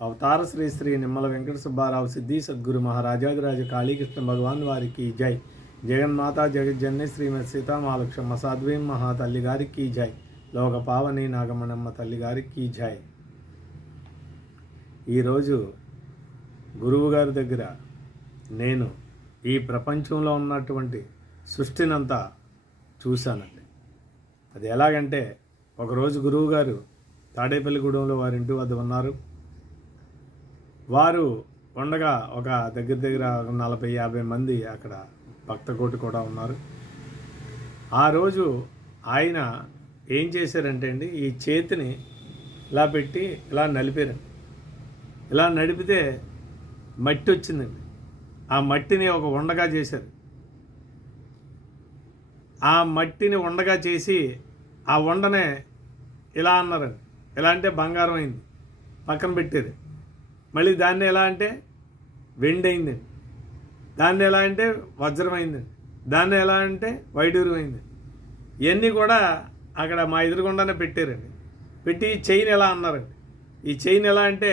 అవతార శ్రీ శ్రీ నిమ్మల వెంకట సుబ్బారావు సిద్ధి సద్గురు మహారాజాదిరాజు కాళీకృష్ణ భగవాన్ వారికి జై. జగన్మాత జగజ్జన్య శ్రీమతి సీతామహాలక్ష్మ సాధ్వీం మహాతల్లి గారికి జై. లోక పావని నాగమణమ్మ తల్లి గారికి జై. ఈరోజు గురువుగారి దగ్గర నేను ఈ ప్రపంచంలో ఉన్నటువంటి సృష్టినంతా చూశానండి. అది ఎలాగంటే, ఒకరోజు గురువుగారు తాడేపల్లిగూడెంలో వారి ఇంటి వద్ద ఉన్నారు. వారు ఉండగా ఒక దగ్గర 40-50 మంది అక్కడ భక్తకోటి కూడా ఉన్నారు. ఆ రోజు ఆయన ఏం చేశారంటే అండి, ఈ చేతిని ఇలా పెట్టి ఇలా నలిపారండి. ఇలా నడిపితే మట్టి వచ్చిందండి. ఆ మట్టిని ఒక ఉండగా చేశారు. ఆ మట్టిని ఉండగా చేసి ఆ ఉండనే ఇలా అన్నారండి. ఎలా అంటే బంగారం అయింది, పక్కన పెట్టారు. మళ్ళీ దాన్ని ఎలా అంటే వెండి అయిందండి. దాన్ని ఎలా అంటే వజ్రం అయిందండి. దాన్ని ఎలా అంటే వైడూర్యం అయింది. ఇవన్నీ కూడా అక్కడ మా ఎదురుగుండానే పెట్టారండి. పెట్టి చైన్ ఎలా అన్నారండి. ఈ చైన్ ఎలా అంటే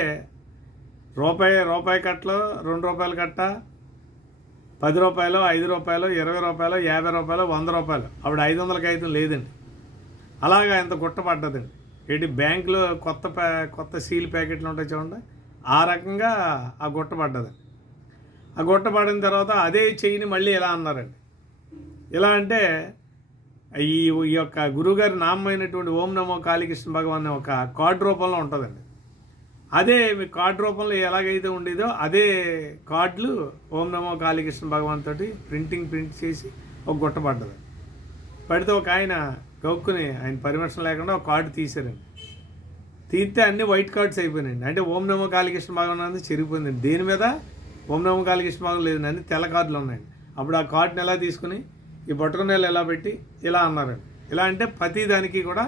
రూపాయి కట్టలో, 2 రూపాయల కట్ట, 10 రూపాయలు, 5 రూపాయలు, 20 రూపాయలు, 50 రూపాయలు, 100 రూపాయలు. అప్పుడు 500 కాగితం లేదండి. అలాగా ఇంత గుట్ట పడ్డదండి. ఏంటి, బ్యాంకులో కొత్త సీల్ ప్యాకెట్లు ఉంటాయి చూడండి, ఆ రకంగా ఆ గుట్ట పడ్డదండి. ఆ గుట్ట పడిన తర్వాత అదే చెయ్యిని మళ్ళీ ఎలా అన్నారండి. ఎలా అంటే ఈ యొక్క గురువుగారి నామైనటువంటి ఓం నమో కాళీకృష్ణ భగవాన్ ఒక కార్డు రూపంలో ఉంటుందండి. అదే మీ కార్డు రూపంలో ఎలాగైతే ఉండేదో అదే కార్డులు ఓం నమో కాళీకృష్ణ భగవాన్ తోటి ప్రింట్ చేసి ఒక గుట్ట పడ్డది. పడితే ఒక ఆయన గౌక్కుని ఆయన పర్మిషన్ లేకుండా ఒక కార్డు తీశారండి. తీస్తే అన్నీ వైట్ కార్డ్స్ అయిపోయినాయండి. అంటే ఓం నమో కాళీకృష్ణ భగవాన్ అనేది చెరిగిపోయిందండి. దేని మీద ఓం నమో కాళీకృష్ణ భగవాన్ లేదండి, అన్ని తెల్ల కార్డులు ఉన్నాయండి. అప్పుడు ఆ కార్డుని ఎలా తీసుకుని ఈ బొట్టకునేలు ఎలా పెట్టి ఇలా అన్నారండి. ఇలా అంటే ప్రతి దానికి కూడా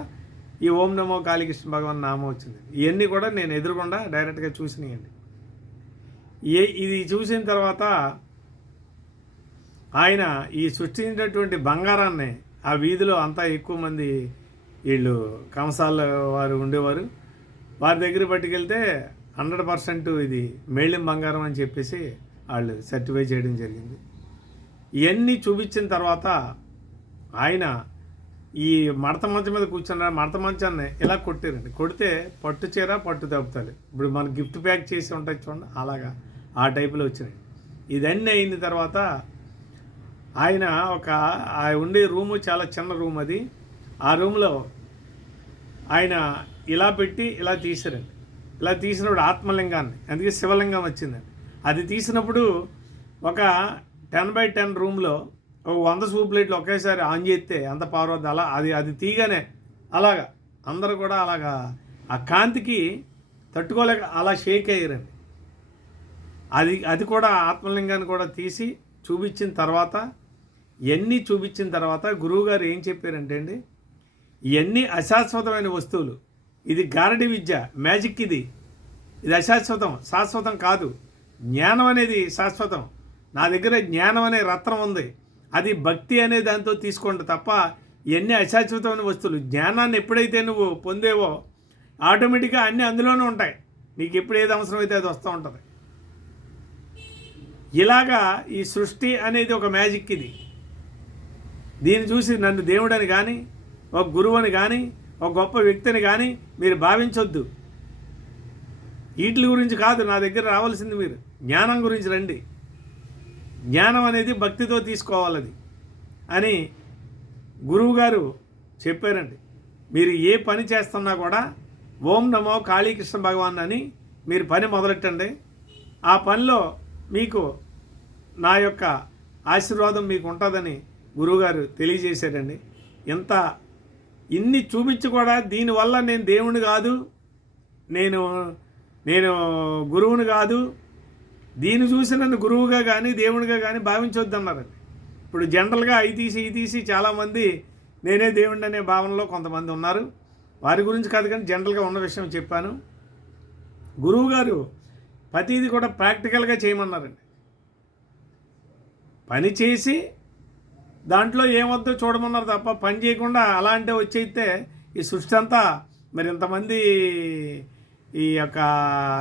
ఈ ఓం నమో కాళీకృష్ణ భగవాన్ నామం వచ్చింది. ఇవన్నీ కూడా నేను ఎదురుకుండా డైరెక్ట్గా చూసినాయండి. ఇది చూసిన తర్వాత ఆయన ఈ సృష్టించినటువంటి బంగారాన్ని ఆ వీధిలో అంతా ఎక్కువ మంది వీళ్ళు కంసాల వారు ఉండేవారు. వారి దగ్గర పట్టుకెళ్తే 100% ఇది మేళ్ళెం బంగారం అని చెప్పేసి వాళ్ళు సర్టిఫై చేయడం జరిగింది. ఇవన్నీ చూపించిన తర్వాత ఆయన ఈ మడత మంచం మీద కూర్చున్నారు. మడత మంచాన్ని ఇలా కొట్టారండి. కొడితే పట్టు చీర పట్టు తప్పుతారు. ఇప్పుడు మనకు గిఫ్ట్ ప్యాక్ చేసి ఉంటాయి చూడండి, అలాగా ఆ టైపులో వచ్చినాయి. ఇదన్నీ అయిన తర్వాత ఆయన ఉండే రూము చాలా చిన్న రూమ్ అది. ఆ రూమ్లో ఆయన ఇలా పెట్టి ఇలా తీసారండి. ఇలా తీసినప్పుడు ఆత్మలింగాన్ని, అందుకే శివలింగం వచ్చిందండి. అది తీసినప్పుడు ఒక 10x10 రూమ్లో ఒక 100 సూప్ ప్లేట్లు ఒకేసారి ఆన్ చేస్తే అంత పవర్ వద్ద అలా అది తీయగానే అలాగా అందరూ కూడా అలాగా ఆ కాంతికి తట్టుకోలేక అలా షేక్ అయ్యారండి. అది కూడా ఆత్మలింగాన్ని కూడా తీసి చూపించిన తర్వాత, ఇవన్నీ చూపించిన తర్వాత గురువుగారు ఏం చెప్పారంటే అండి, ఇవన్నీ అశాశ్వతమైన వస్తువులు. ఇది గారడి విద్య, మ్యాజిక్. ఇది అశాశ్వతం, శాశ్వతం కాదు. జ్ఞానం అనేది శాశ్వతం. నా దగ్గర జ్ఞానం అనే రత్నం ఉంది, అది భక్తి అనే దాంతో తీసుకోండి తప్ప ఇవన్నీ అశాశ్వతమైన వస్తువులు. జ్ఞానాన్ని ఎప్పుడైతే నువ్వు పొందేవో ఆటోమేటిక్గా అన్నీ అందులోనే ఉంటాయి. నీకు ఎప్పుడు ఏది అవసరమైతే అది వస్తూ ఉంటుంది. ఇలాగా ఈ సృష్టి అనేది ఒక మ్యాజిక్. దీన్ని చూసి నన్ను దేవుడని కానీ, ఒక గురువుని కానీ, ఒక గొప్ప వ్యక్తిని కానీ మీరు భావించొద్దు. వీటి గురించి కాదు నా దగ్గర రావాల్సింది, మీరు జ్ఞానం గురించి రండి. జ్ఞానం అనేది భక్తితో తీసుకోవాలది అని గురువుగారు చెప్పారండి. మీరు ఏ పని చేస్తున్నా కూడా ఓం నమో కాళీకృష్ణ భగవాన్ అని మీరు పని మొదలెట్టండి. ఆ పనిలో మీకు నా యొక్క ఆశీర్వాదం మీకు ఉంటుందని గురువుగారు తెలియజేశారండి. ఇన్ని చూపించి కూడా దీనివల్ల నేను దేవుని కాదు, నేను గురువుని కాదు, దీన్ని చూసి నన్ను గురువుగా కానీ దేవునిగా కానీ భావించవద్దు అన్నారండి. ఇప్పుడు జనరల్గా అవి తీసి చాలామంది నేనే దేవుడిని అనే భావనలో కొంతమంది ఉన్నారు. వారి గురించి కాదు కానీ జనరల్గా ఉన్న విషయం చెప్పాను. గురువుగారు ప్రతిదీ కూడా ప్రాక్టికల్గా చేయమన్నారండి. పని చేసి దాంట్లో ఏమొద్దో చూడమన్నారు తప్ప పని చేయకుండా అలా అంటే వచ్చేస్తే ఈ సృష్టి అంతా మరి ఇంతమంది ఈ యొక్క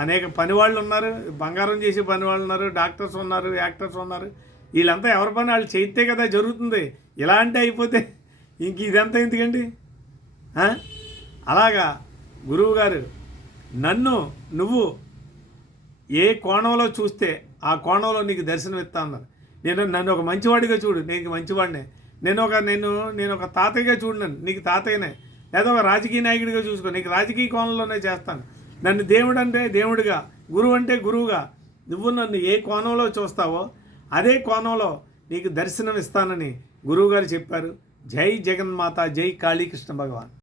అనేక పనివాళ్ళు ఉన్నారు, బంగారం చేసే పనివాళ్ళు ఉన్నారు, డాక్టర్స్ ఉన్నారు, యాక్టర్స్ ఉన్నారు. వీళ్ళంతా ఎవరి పని వాళ్ళు చేయితే కదా జరుగుతుంది. ఇలా అంటే అయిపోతే ఇంక ఇదంతా ఎందుకండి? అలాగా గురువుగారు నువ్వు ఏ కోణంలో చూస్తే ఆ కోణంలో నీకు దర్శనం ఇస్తా అన్నారు. నన్ను ఒక మంచివాడిగా చూడు, నీకు మంచివాడినే. నేను ఒక తాతయ్యగా చూడు, నీకు తాతయ్యనే. లేదా ఒక రాజకీయ నాయకుడిగా చూసుకో, నీకు రాజకీయ కోణంలోనే చేస్తాను. నన్ను దేవుడు అంటే దేవుడిగా, గురువు అంటే గురువుగా నువ్వు నన్ను ఏ కోణంలో చూస్తావో అదే కోణంలో నీకు దర్శనం ఇస్తానని గురువుగారు చెప్పారు. జై జగన్మాత, జై కాళీకృష్ణ భగవాన్.